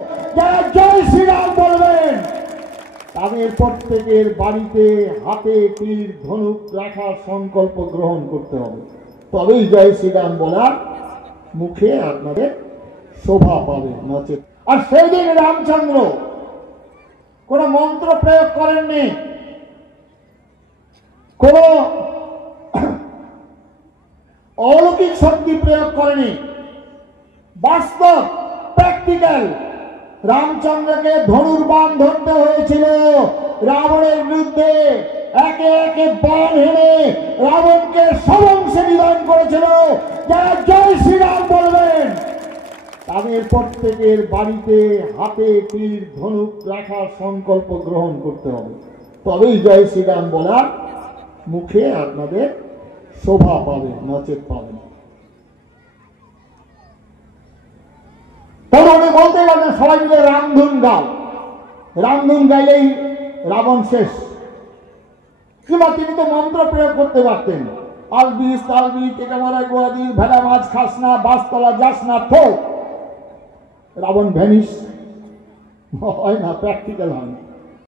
যারা জয় শ্রীরাম বলবেন তাদের প্রত্যেকের বাড়িতে হাতে তীর ধনুক রাখার সংকল্প গ্রহণ করতে হবে, তবেই জয় শ্রীরাম বলার মুখে আপনাদের শোভা পাবে, নচেত। আর সেই দিন রামচন্দ্র কোন মন্ত্র প্রয়োগ করেননি, কোন অলৌকিক শক্তি প্রয়োগ করেনি, বাস্তব প্র্যাকটিক্যাল রামচন্দ্রকে ধনুর্বাণ ধরতে হয়েছিল রাবণের বিরুদ্ধে। একে একে বাণ হেনে রাবণকে সবংশে নিধন করেছিল। যারা জয় শ্রীরাম বলবেন তাদের প্রত্যেকের বাড়িতে হাতে তীর ধনুক রাখার সংকল্প গ্রহণ করতে হবে, তবেই জয় শ্রীরাম বলার মুখে আপনাদের শোভা পাবে, নচেত পাবে না। তবে উনি বলতে পারেন সবাই মিলে রামধুন গাও, রামধুন গাইলেই রাবণ শেষ। কিংবা তিনি তো মন্ত্র প্রয়োগ করতে পারতেন, আলবিস তালবি টেকামারা গোয়াদি ভেড়া মাছ খাস না, বাসতলা যাস না, থো, রাবণ ভ্যানিশ। হয় না, প্র্যাকটিক্যাল হয় না।